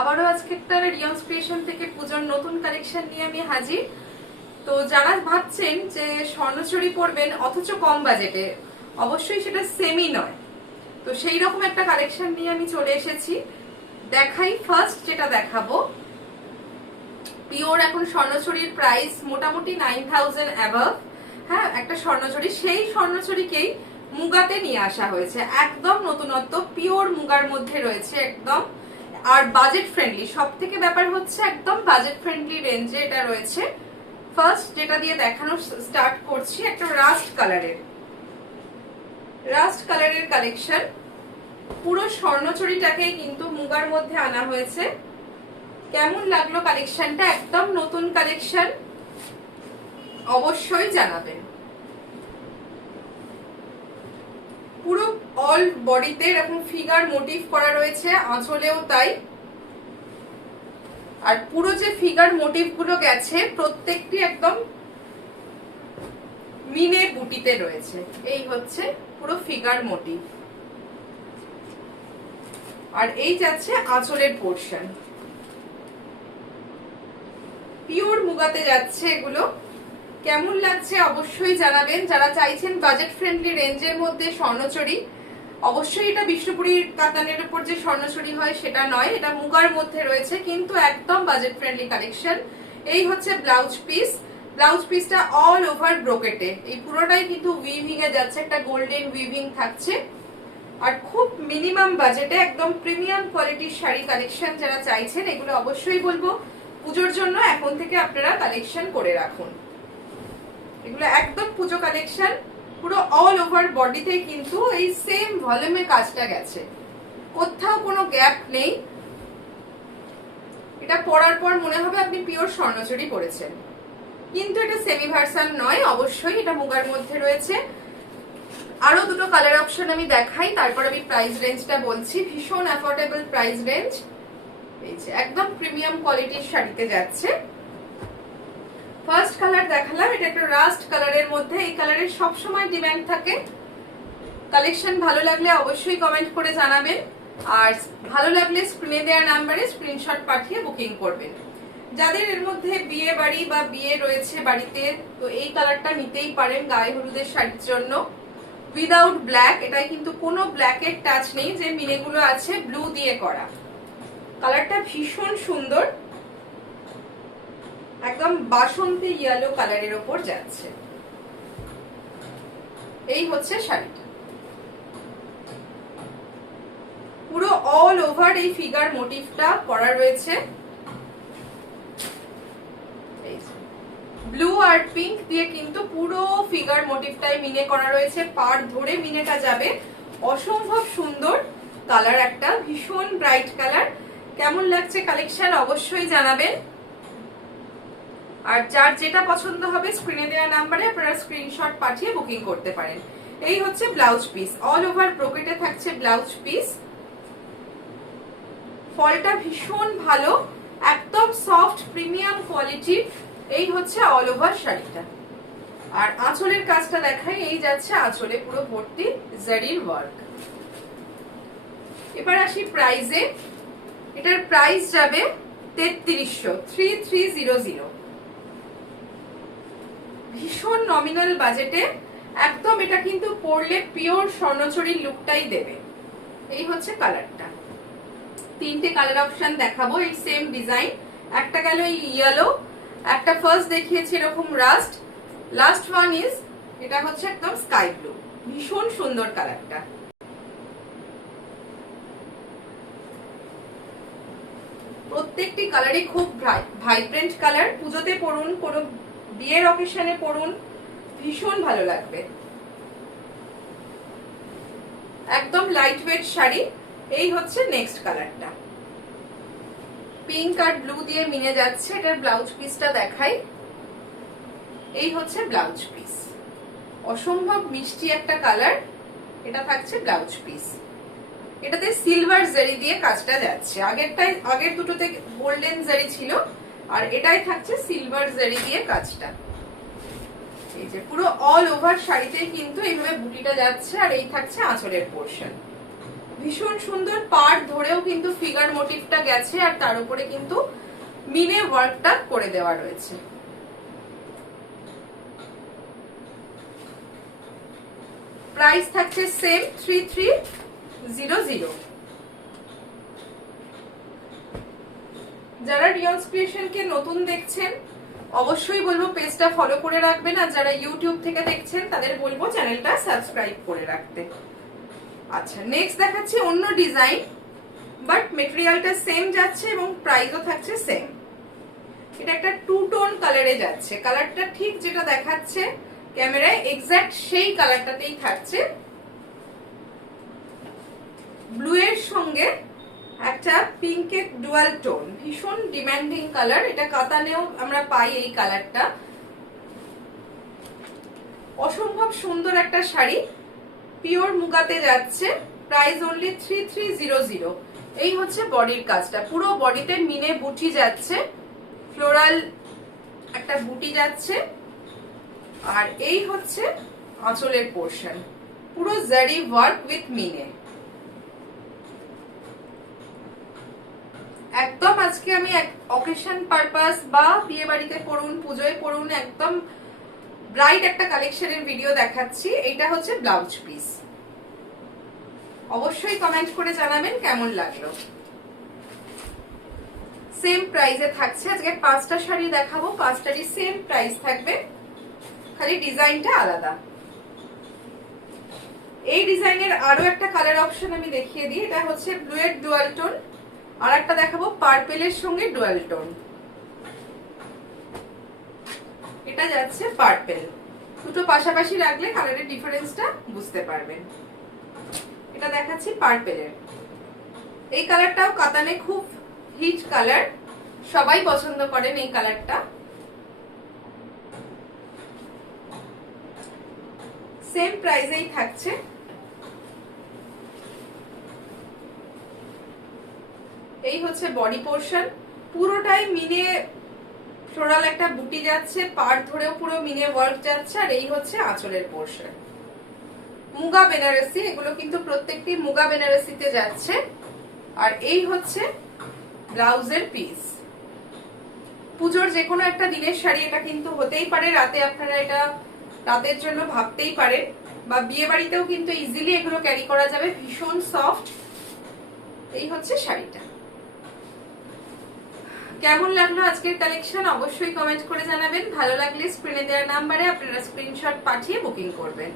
আবারও আজকে একটা রিয়ন্স ক্রিয়েশন থেকে পুজোর নতুন কালেকশন নিয়ে আমি হাজির। তো যারা ভাবছেন যে স্বর্ণচুরি পরবেন অথচ কম বাজেটে, অবশ্যই সেটা সেমি নয়, তো সেই রকম একটা কালেকশন নিয়ে আমি চলে এসেছি। দেখাই, ফার্স্ট যেটা দেখাবো, পিওর এখন স্বর্ণচুরির প্রাইস মোটামুটি 9000 অ্যাবাভ। হ্যাঁ, একটা স্বর্ণচুরি, সেই স্বর্ণচুরিকেই মুগাতে নিয়ে আসা হয়েছে। একদম নতুনত্ব, পিওর মুগার মধ্যে রয়েছে একদম, আর বাজেট ফ্রেন্ডলি। সব থেকে ব্যাপার হচ্ছে একদম বাজেট ফ্রেন্ডলি রেঞ্জে এটা রয়েছে। ফার্স্ট যেটা দিয়ে দেখানো স্টার্ট করছি, একটা রাস্ট কালারের কালেকশন। পুরো স্বর্ণচুরিটাকে কিন্তু মুগার মধ্যে আনা হয়েছে। কেমন লাগলো কালেকশনটা? একদম নতুন কালেকশন, অবশ্যই জানাবেন। পুরো অল বডিতে এরকম ফিগার মোটিভ করা রয়েছে, আঁচলেও তাই। আর পুরো যে ফিগার মোটিভ গুলো গেছে প্রত্যেকটি একদম মিনে বুটিতে রয়েছে। এই হচ্ছে পুরো ফিগার মোটিভ, আর এই যাচ্ছে আঁচলের পোর্শন। পিওর মুগাতে যাচ্ছে এগুলো। কেমন লাগছে অবশ্যই জানাবেন। যারা চাইছেন বাজেট ফ্রেন্ডলি রেঞ্জের মধ্যে স্বর্ণচুরি, অবশ্যই এটা বিষ্ণুপুরীর কাতানের উপর যে স্বর্ণচুরি হয় সেটা নয়, এটা মুগার মধ্যে রয়েছে, কিন্তু একদম বাজেট ফ্রেন্ডলি কালেকশন। এই হচ্ছে ব্লাউজ পিস। ব্লাউজ পিসটা অল ওভার ব্রোকেটে, এই পুরোটাই কিন্তু উইভিং এ যাচ্ছে, একটা গোল্ডেন উইভিং থাকছে। আর খুব মিনিমাম বাজেটে একদম প্রিমিয়াম কোয়ালিটির শাড়ি কালেকশন যারা চাইছেন, এগুলো অবশ্যই বলবো পুজোর জন্য এখন থেকে আপনারা কালেকশন করে রাখুন। এগুলো একদম পুজো কালেকশন। পুরো অল ওভার বডিতে কিন্তু এই সেম ভলিউমে কাজটা গেছে, কোথাও কোনো গ্যাপ নেই। এটা পরার পর মনে হবে আপনি পিওর স্বর্ণচুরি পরেছেন, কিন্তু এটা সেমি ভার্সন নয়, অবশ্যই এটা মুগার মধ্যে রয়েছে। আরো দুটো কালার অপশন আমি দেখাই, তারপর আমি প্রাইস রেঞ্জটা বলছি। ভীষণ অ্যাফোর্ডেবল প্রাইস রেঞ্জ, এই যে একদম প্রিমিয়াম কোয়ালিটির শাড়িতে যাচ্ছে। ফার্স্ট কালার দেখালাম, এটা একটা রাস্ট কালারের মধ্যে। এই কালারের সবসময় ডিমান্ড থাকে। কালেকশন ভালো লাগলে অবশ্যই কমেন্ট করে জানাবেন, আর ভালো লাগলে স্ক্রিনে দেওয়া নাম্বারে স্ক্রিনশট পাঠিয়ে বুকিং করবেন। যাদের এর মধ্যে বিয়ে বাড়ি বা বিয়ে রয়েছে বাড়িতে, তো এই কালারটা নিতেই পারেন গায়ে হলুদের শাড়ির জন্য। উইদাউট ব্ল্যাক, এটাই কিন্তু কোনো ব্ল্যাকের টাচ নেই, যে মিলেগুলো আছে ব্লু দিয়ে করা। কালারটা ভীষণ সুন্দর, একদম বাসন্তী ইয়েলো কালারের ওপর যাচ্ছে। এই হচ্ছে শাড়িটা, পুরো অল ওভার এই ফিগার মোটিভটা করা রয়েছে। ব্লু আর পিঙ্ক দিয়ে কিন্তু পুরো ফিগার মোটিভটাই মিনে করা রয়েছে, পাড় ধরে মিনেটা যাবে। অসম্ভব সুন্দর কালার, একটা ভীষণ ব্রাইট কালার। কেমন লাগছে কালেকশন অবশ্যই জানাবেন, আর যার যেটা পছন্দ হবে স্ক্রিনে দেওয়া নাম্বারে আপনারা স্ক্রিনশট পাঠিয়ে বুকিং করতে পারেন। এই হচ্ছে ব্লাউজ পিস, অল ওভার ব্রোকেটে থাকছে ব্লাউজ পিস। ফলটা ভীষণ ভালো, একদম সফট প্রিমিয়াম কোয়ালিটি। এই হচ্ছে অল ওভার শাড়িটা। আর আঁচলের কাজটা দেখাই, এই যাচ্ছে আঁচলে পুরো ভর্তি জারির ওয়ার্ক। এবার আসি প্রাইসে। এটার প্রাইস যাবে 3300। ভীষণ নমিনাল বাজেটে একদম, এটা কিন্তু পরলে পিওর স্বর্ণচুরির লুকটাই দেবে। এই হচ্ছে কালারটা। তিনটে কালার অপশন দেখাবো, এই সেম ডিজাইন। একটা গেল এই ইয়েলো, একটা ফার্স্ট দেখিয়েছি এরকম রাস্ট, লাস্ট ওয়ান ইজ এটা হচ্ছে একদম স্কাই ব্লু। ভীষণ সুন্দর কালারটা। প্রত্যেকটি কালারই খুব ভাইব্রেন্ট কালার। পুজোতে পরুন, কোনো বিয়ের অকেশনে পরুন, ভীষণ ভালো লাগবে। একদম লাইট ওয়েট শাড়ি। এই হচ্ছে নেক্সট কালারটা, পিঙ্ক আর ব্লু দিয়ে মিনে যাচ্ছে। এটার ব্লাউজ পিসটা দেখাই, এই হচ্ছে ব্লাউজ পিস। অসম্ভব মিষ্টি একটা কালার, এটা থাকছে ব্লাউজ পিস। এটাতে সিলভার জারি দিয়ে কাজটা যাচ্ছে। আগের দুটোতে গোল্ডেন জারি ছিল, আর এটাই থাকছে সিলভার জারি দিয়ে কাজটা। এই যে পুরো অল ওভার শাড়িতে কিন্তু এইভাবে বুটিটা যাচ্ছে, আর এই থাকছে আঁচলের পোর্শন। ভীষণ সুন্দর পাড় ধরেও কিন্তু ফিগার মোটিভটা গেছে, আর তার উপরে কিন্তু মিনে ওয়ার্কটা করে দেওয়া রয়েছে। প্রাইস থাকছে সেম 3300। যারা রিয়ন্স ক্রিয়েশনকে নতুন দেখছেন অবশ্যই বলবো পেজটা ফলো করে রাখবেন, আর যারা ইউটিউব থেকে দেখছেন তাদের বলবো চ্যানেলটা সাবস্ক্রাইব করে রাখতে। আচ্ছা, নেক্সট দেখাচ্ছি অন্য ডিজাইন, বাট মেটেরিয়ালটা সেম যাচ্ছে এবং প্রাইসও থাকছে সেম। এটা একটা টু টোন কালারে যাচ্ছে, কালারটা ঠিক যেটা দেখাচ্ছে ক্যামেরায় এক্স্যাক্ট সেই কালারটাতেই থাকছে। ব্লু এর সঙ্গে একটা পিঙ্কের ডুয়াল টোন, ভীষণ ডিমান্ডিং কালার। এটা কাতানেও আমরা পাই এই কালারটা। অসম্ভব সুন্দর একটা শাড়ি, পিওর মুগাতে যাচ্ছে। Price only 3300। এই হচ্ছে বডির কাজটা, পুরো বডিতে মিনে বুটি যাচ্ছে, ফ্লোরাল একটা বুটি যাচ্ছে। আর এই হচ্ছে আঁচলের পোর্শন, পুরো জারি ওয়ার্ক উইথ মিনে। একদম আজকে আমি অকেশন পারপাস বা বিয়ে বাড়িতে পড়ুন, পুজোয় পড়ুন, একদম ব্রাইট একটা কালেকশনের ভিডিও দেখাচ্ছি। এটা হচ্ছে ব্লাউজ পিস। অবশ্যই কমেন্ট করে জানাবেন কেমন লাগলো। সেম প্রাইসে থাকছে। আজকে 5টা শাড়ি দেখাবো, 5টারই সেম প্রাইস থাকবে, খালি ডিজাইনটা আলাদা। এই ডিজাইনের আরো একটা কালার অপশন আমি দেখিয়ে দিই। এটা হচ্ছে ব্লু এর ডুয়াল টোন, আর একটা দেখাবো পার্পেলের সঙ্গে ডুয়াল টোন। এটা যাচ্ছে পার্পেল। দুটো পাশাপাশি রাখলে কালারের ডিফারেন্সটা বুঝতে পারবেন। এটা দেখাচ্ছি পার্পেলের। এই কালারটাও কাতানে খুব হিট কালার, সবাই পছন্দ করেন এই কালারটা। সেম প্রাইসেই থাকছে। এই হচ্ছে বডি পোর্শন, পুরোটাই মিনে ফ্লোরাল একটা বুটি যাচ্ছে, পাড় ধরেও পুরো মিনে ওয়ার্ক যাচ্ছে। আর এই হচ্ছে আঁচলের পোর্শন, মুগা বেনারসি। এগুলো কিন্তু প্রত্যেকটি মুগা বেনারসিতে যাচ্ছে। আর এই হচ্ছে ব্লাউজের পিস। পুজোর যে কোনো একটা দিনের শাড়ি এটা কিন্তু হতেই পারে, রাতে আপনারা এটা রাতের জন্য ভাবতেই পারেন, বা বিয়ে বাড়িতেও কিন্তু ইজিলি এগুলো ক্যারি করা যাবে, ভীষণ সফট। এই হচ্ছে শাড়িটা। কেমন লাগলো আজকের কালেকশন অবশ্যই কমেন্ট করে জানাবেন। ভালো লাগলে স্ক্রিনে দেওয়া নাম্বারে আপনারা স্ক্রিনশট পাঠিয়ে বুকিং করবেন।